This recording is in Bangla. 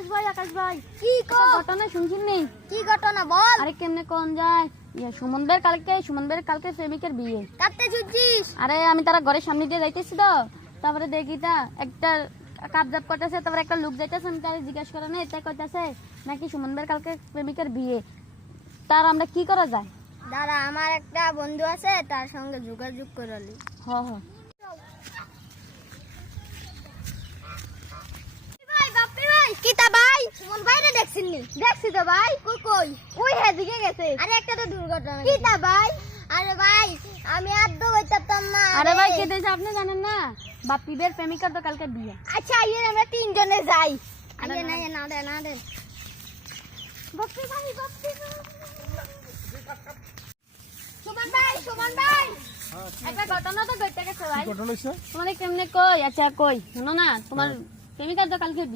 আকাশ ভাই কি কো ঘটনা শুনছেন নি? কি ঘটনা বল। আরে কেমনে কোন যায় সুমন ভাইয়ের কালকে প্রেমিকের বিয়ে। কাটতে ছুটছিস? আরে আমি তারা ঘরের সামনে দিয়ে যাইতেছি তো, তারপরে দেখি তা একটা কাবজাব করতেছে, তারপরে একটা লোক যাইতেছে, আমি তারা জিজ্ঞাসা করে না এটা কইতাছে নাকি সুমন ভাইয়ের কালকে প্রেমিকের বিয়ে। তার আমরা কি করা যায়? দাঁড়া, আমার একটা বন্ধু আছে, তার সঙ্গে যোগাযোগ করলি। হ হ ভাই বাপ্পি ভাই কিতা ভাই সুমন ভাই রে দেখছিস নি? দেখছি তো ভাই। কই কই? ওই হেদিকে গেছে। আরে একটা তো দুর্ঘটনা। কিতা ভাই? আরে ভাই আমি আর তো হইতাম না। আরে ভাই কে দিয়েছে আপনি জানেন না? বাপ্পি ভাইয়ের প্রেমিকার তো কালকে বিয়ে। আচ্ছা আইয়ের আমরা তিনজনে যাই। আরে আইয়ে না, না দে না দে। বাপ্পি ভাই সুমন ভাই একটা ঘটনা তো ঘটে গেছে ভাই। ঘটনা হইছে? তোমার কেমনে কই? আচ্ছা কই শুনো না, তোমার প্রেমিকার তো কালকে বিয়ে।